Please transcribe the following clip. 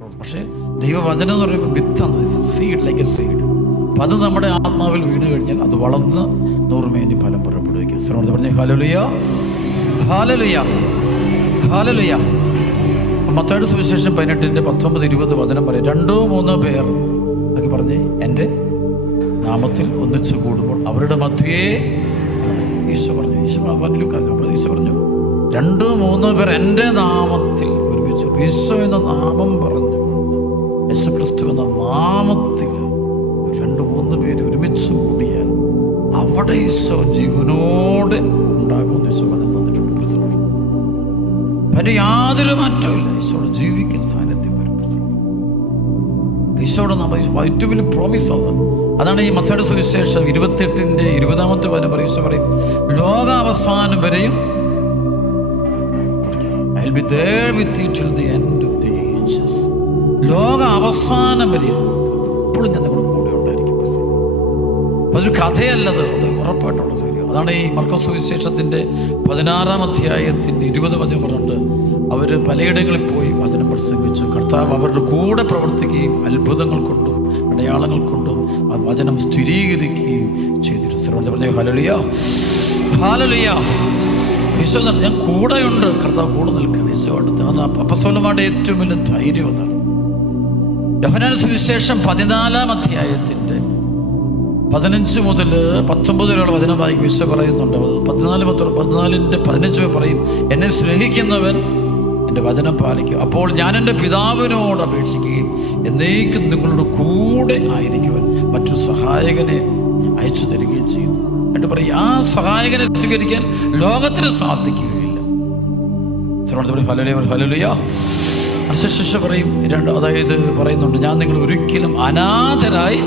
പക്ഷേ ദൈവവചനം എന്ന് പറയുമ്പോൾ വിത്താണ്, സീഡ്, ലൈക്ക് എ സീഡ്. അപ്പം അത് നമ്മുടെ ആത്മാവിൽ വീണ് കഴിഞ്ഞാൽ അത് വളർന്ന് 100 മേനി ഫലം പുറപ്പെടുവിക്കും. ശ്രമത്തെ പറഞ്ഞേ ഹല്ലേലൂയ, ഹല്ലേലൂയ, ഹല്ലേലൂയ. മത്തായിയുടെ സുവിശേഷം 18:19-20 വചനം പറയും, 2-3 പേർ ഒക്കെ പറഞ്ഞേ എൻ്റെ നാമത്തിൽ ഒന്നിച്ചു കൂടുമ്പോൾ അവരുടെ മധ്യേ ഈശോ പറഞ്ഞു, ഈശോ പറഞ്ഞു 2-3 പേർ എൻ്റെ നാമത്തിൽ ഒരുമിച്ചു. ഈശോ എന്ന നാമം പറഞ്ഞു, യേശുക്രിസ്തു എന്ന നാമത്തിൽ 2-3 പേര് ഒരുമിച്ച് കൂടിയാൽ അവിടെ ഈശോ ജീവനോടെ ഉണ്ടാകുമെന്ന് ഈശോ വചനം തന്നിട്ടുണ്ട്. അതിൻ്റെ യാതൊരു മാറ്റമില്ല. ഈശോയുടെ ജീവിക്കുന്ന സാന്നിധ്യം വരും. ഈശോയുടെ നാമം ഏറ്റവും വലിയ പ്രോമിസ് ആണ്. അതാണ് ഈ മത്തായിയുടെ സുവിശേഷം 28:20 വചനം പറയും, ഈശോ പറയും, ലോകാവസാനം വരെയും I'll be there with you till the end of the ages. ലോക അവസാനം വരെയും എപ്പോഴും ഞാൻ നിങ്ങളുടെ കൂടെ ഉണ്ടായിരിക്കും. അതൊരു കഥയല്ലത്, അത് ഉറപ്പായിട്ടുള്ള കാര്യം. അതാണ് ഈ മർക്കോസ് സുവിശേഷത്തിൻ്റെ 16-ാം അധ്യായത്തിൻ്റെ 20 വചനം പറഞ്ഞിട്ട് അവർ പലയിടങ്ങളിൽ പോയി വചനം പ്രസംഗിച്ചു. കർത്താവ് അവരുടെ കൂടെ പ്രവർത്തിക്കുകയും അത്ഭുതങ്ങൾ കൊണ്ടും അടയാളങ്ങൾ കൊണ്ടും ആ വചനം സ്ഥിരീകരിക്കുകയും ചെയ്തിരുന്നു. ശ്രമത്തെ പറഞ്ഞു ഹല്ലേലൂയ, ഹല്ലേലൂയ. ഈശോ ഞാൻ കൂടെയുണ്ട്, കർത്താവ് കൂടെ നിൽക്കണം. ഈശോ അടുത്ത് അപ്പസ്തോലന്മാരുടെ ഏറ്റവും വലിയ ധൈര്യം അതാണ്. യോഹന്നാന്റെ സുവിശേഷം 14-ാം അധ്യായത്തിൻ്റെ 15 മുതൽ 19 വരെയുള്ള വചനം വായിക്കും. ഈശോ പറയുന്നുണ്ട്, 14:15 പറയും, എന്നെ സ്നേഹിക്കുന്നവൻ എൻ്റെ വചനം പാലിക്കും, അപ്പോൾ ഞാൻ എൻ്റെ പിതാവിനോട് അപേക്ഷിക്കുകയും എന്നേക്കും നിങ്ങളുടെ കൂടെ ആയിരിക്കുവാൻ മറ്റൊരു സഹായകനെ അയച്ചു തരികയും ചെയ്യുന്നു. എന്നിട്ട് പറയും, ആ സഹായകനെ സ്വീകരിക്കാൻ ലോകത്തിന് സാധിക്കുകയില്ല. ഹല്ലേലൂയ. ശിഷ്യ പറയും, അതായത് പറയുന്നുണ്ട്, ഞാൻ നിങ്ങൾ ഒരിക്കലും അനാഥരായി